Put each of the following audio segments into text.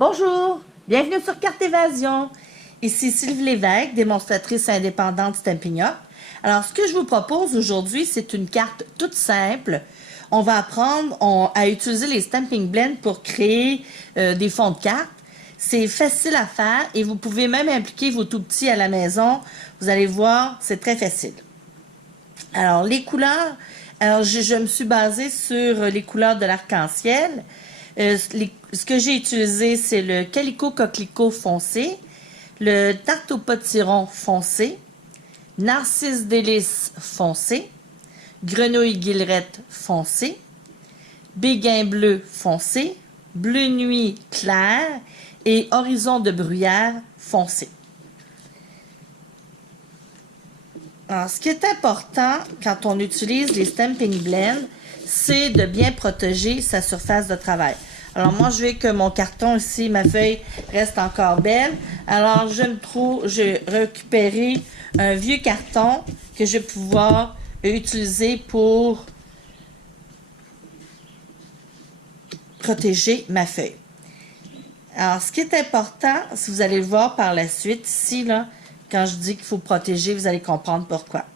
Bonjour, bienvenue sur Carte Évasion. Ici Sylvie Lévesque, démonstratrice indépendante Stampin' Up. Alors, ce que je vous propose aujourd'hui, c'est une carte toute simple. On va apprendre à utiliser les Stamping Blends pour créer des fonds de cartes. C'est facile à faire et vous pouvez même impliquer vos tout-petits à la maison. Vous allez voir, c'est très facile. Alors, les couleurs, je me suis basée sur les couleurs de l'arc-en-ciel. Ce que j'ai utilisé, c'est le Calico Coquelicot foncé, le Tarte au potiron foncé, Narcisse délice foncé, Grenouille guillerette foncé, Béguin bleu foncé, Bleu nuit clair et Horizon de bruyère foncé. Alors, ce qui est important quand on utilise les Stamping Blends, c'est de bien protéger sa surface de travail. Alors, moi, je veux que mon carton ici, ma feuille, reste encore belle. Alors, j'ai récupéré un vieux carton que je vais pouvoir utiliser pour protéger ma feuille. Alors, ce qui est important, si vous allez le voir par la suite, ici, là, quand je dis qu'il faut protéger, vous allez comprendre pourquoi.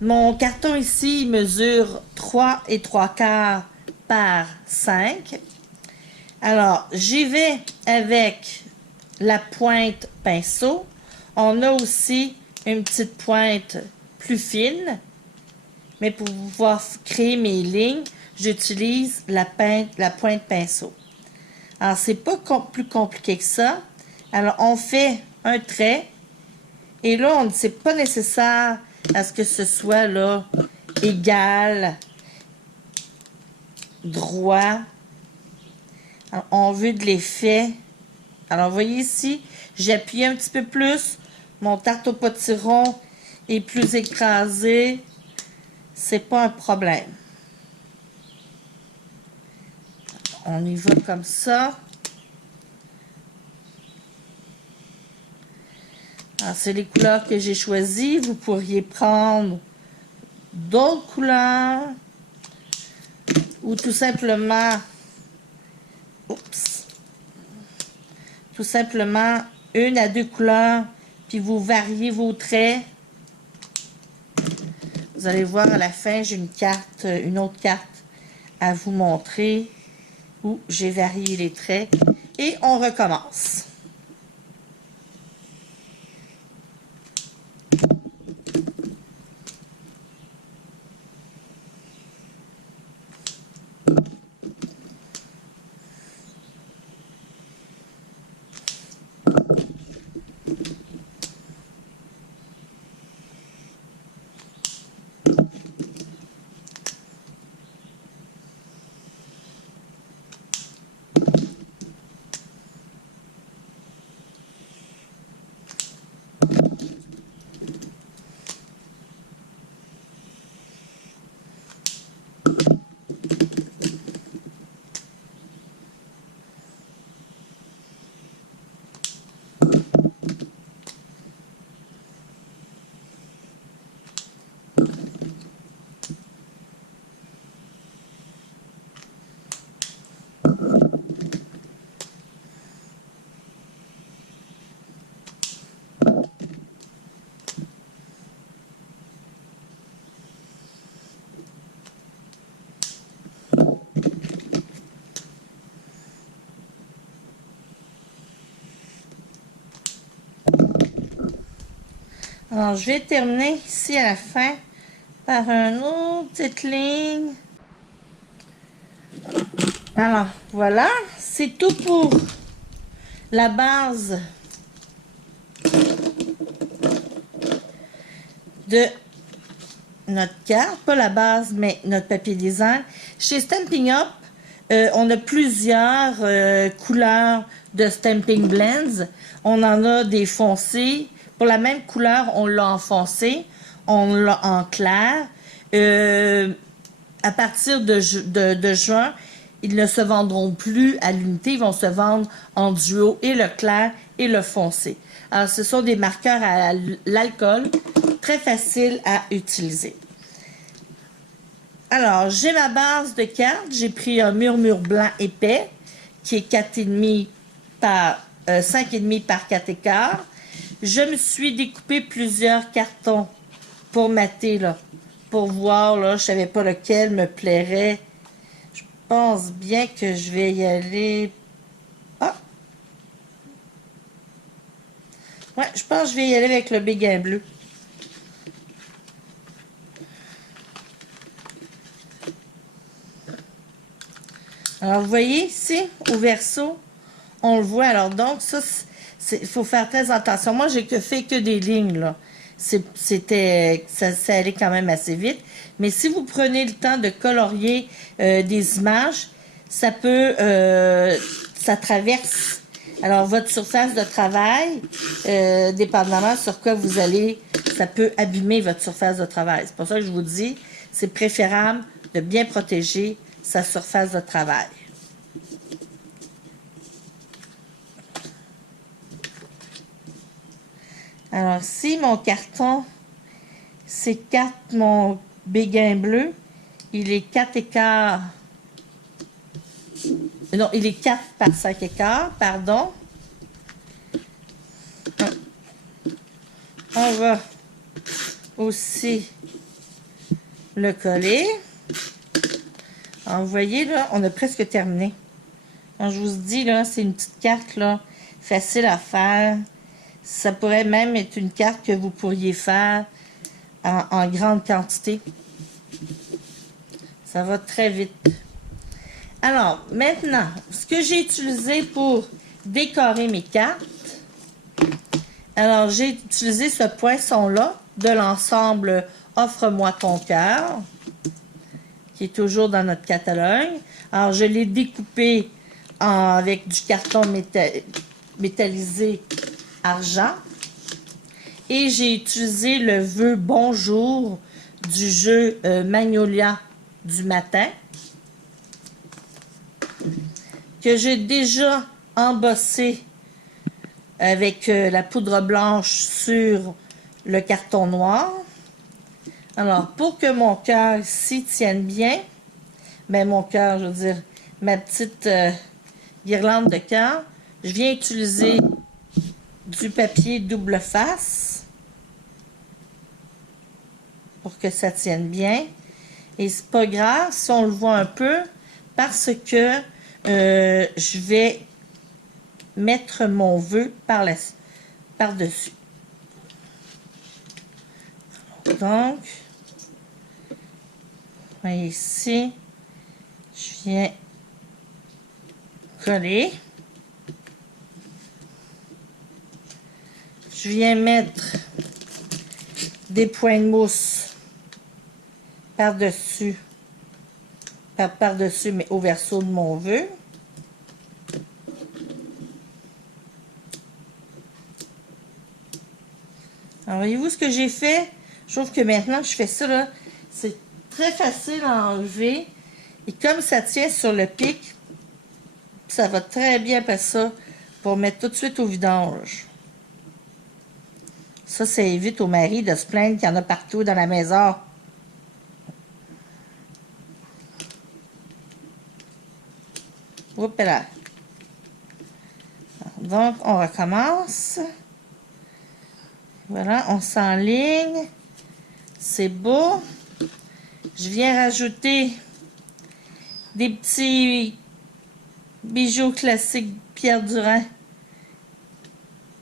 Mon carton ici, il mesure 3 3/4 par 5. Alors, j'y vais avec la pointe pinceau. On a aussi une petite pointe plus fine. Mais pour pouvoir créer mes lignes, j'utilise la pointe pinceau. Alors, c'est pas plus compliqué que ça. Alors, on fait un trait. Et là, c'est pas nécessaire à ce que ce soit là égal, droit. Alors, on veut de l'effet. Alors, vous voyez ici, j'appuie un petit peu plus. Mon tarte au potiron est plus écrasé. C'est pas un problème. On y va comme ça. Alors, c'est les couleurs que j'ai choisies. Vous pourriez prendre d'autres couleurs ou tout simplement, tout simplement 1 à 2 couleurs, puis vous variez vos traits. Vous allez voir à la fin, j'ai une autre carte à vous montrer où j'ai varié les traits. Et on recommence. Alors, je vais terminer ici à la fin par une autre petite ligne. Alors, voilà, c'est tout pour la base de notre carte. Pas la base, mais notre papier design. Chez Stampin' Up, on a plusieurs couleurs de Stamping Blends. On en a des foncés. Pour la même couleur, on l'a en foncé, on l'a en clair. À partir de juin, ils ne se vendront plus à l'unité, ils vont se vendre en duo, et le clair et le foncé. Alors, ce sont des marqueurs à l'alcool, très faciles à utiliser. Alors, j'ai ma base de cartes. J'ai pris un murmure blanc épais, qui est 4,5 par 5,5 par 4,15. Je me suis découpé plusieurs cartons pour mater, là, pour voir, là, je savais pas lequel me plairait. Je pense bien que je vais y aller. Ah! Ouais, je pense que je vais y aller avec le béguin bleu. Alors, vous voyez ici, au verso, on le voit. Alors, donc, ça, il faut faire très attention. Moi, j'ai fait que des lignes, là. Ça allait quand même assez vite. Mais si vous prenez le temps de colorier des images, ça peut, ça traverse. Alors, votre surface de travail, dépendamment sur quoi vous allez, ça peut abîmer votre surface de travail. C'est pour ça que je vous dis, c'est préférable de bien protéger sa surface de travail. Alors, si mon carton, c'est 4, mon béguin bleu, il est 4,15. Non, il est 4 par 5,15, pardon. On va aussi le coller. Alors, vous voyez, là, on a presque terminé. Alors, je vous dis, là, c'est une petite carte, là, facile à faire. Ça pourrait même être une carte que vous pourriez faire en grande quantité. Ça va très vite. Alors, maintenant, ce que j'ai utilisé pour décorer mes cartes, alors j'ai utilisé ce poinçon-là de l'ensemble Offre-moi ton cœur, qui est toujours dans notre catalogue. Alors, je l'ai découpé avec du carton métallisé argent. Et j'ai utilisé le vœu bonjour du jeu Magnolia du matin, que j'ai déjà embossé avec la poudre blanche sur le carton noir. Alors, pour que mon cœur ici tienne bien, ben mon cœur, je veux dire, ma petite guirlande de cœur, je viens utiliser du papier double face pour que ça tienne bien. Et c'est pas grave si on le voit un peu parce que je vais mettre mon vœu par-dessus. Donc, vous voyez ici, je viens coller. Je viens mettre des points de mousse par-dessus, par-dessus, mais au verso de mon vœu. Alors, voyez-vous ce que j'ai fait? Je trouve que maintenant que je fais ça, là, c'est très facile à enlever. Et comme ça tient sur le pic, ça va très bien passer ça pour mettre tout de suite au vidange. Ça évite au mari de se plaindre qu'il y en a partout dans la maison. Oups là. Donc, on recommence. Voilà, on s'enligne. C'est beau. Je viens rajouter des petits bijoux classiques Pierre Durand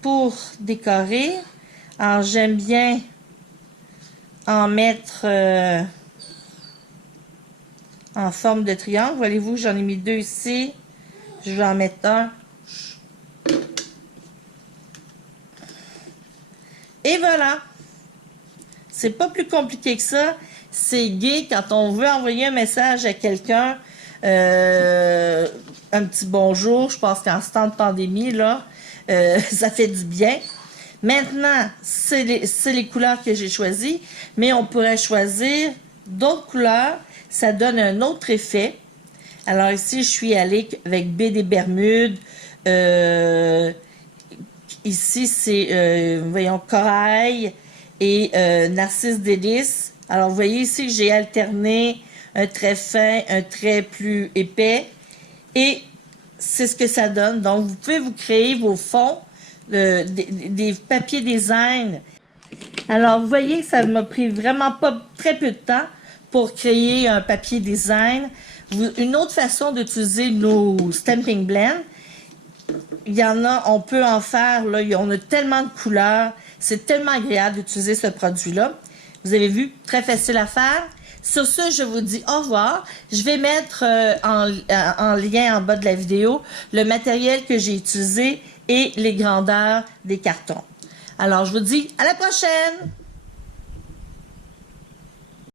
pour décorer. Alors, j'aime bien en mettre en forme de triangle. Voyez-vous, j'en ai mis 2 ici. Je vais en mettre un. Et voilà. C'est pas plus compliqué que ça. C'est gai quand on veut envoyer un message à quelqu'un. Un petit bonjour. Je pense qu'en ce temps de pandémie, là, ça fait du bien. Maintenant, c'est les couleurs que j'ai choisies, mais on pourrait choisir d'autres couleurs. Ça donne un autre effet. Alors ici, je suis allée avec baie des Bermudes. Ici, c'est, voyons, corail et narcisse délice. Alors, vous voyez ici que j'ai alterné un trait fin, un trait plus épais et c'est ce que ça donne. Donc, vous pouvez vous créer vos fonds, des papiers design. Alors, vous voyez, ça m'a pris vraiment pas très peu de temps pour créer un papier design. Une autre façon d'utiliser nos Stamping Blend, il y en a, on peut en faire, là, on a tellement de couleurs, c'est tellement agréable d'utiliser ce produit-là. Vous avez vu, très facile à faire. Sur ce, je vous dis au revoir. Je vais mettre en lien en bas de la vidéo le matériel que j'ai utilisé et les grandeurs des cartons. Alors, je vous dis à la prochaine!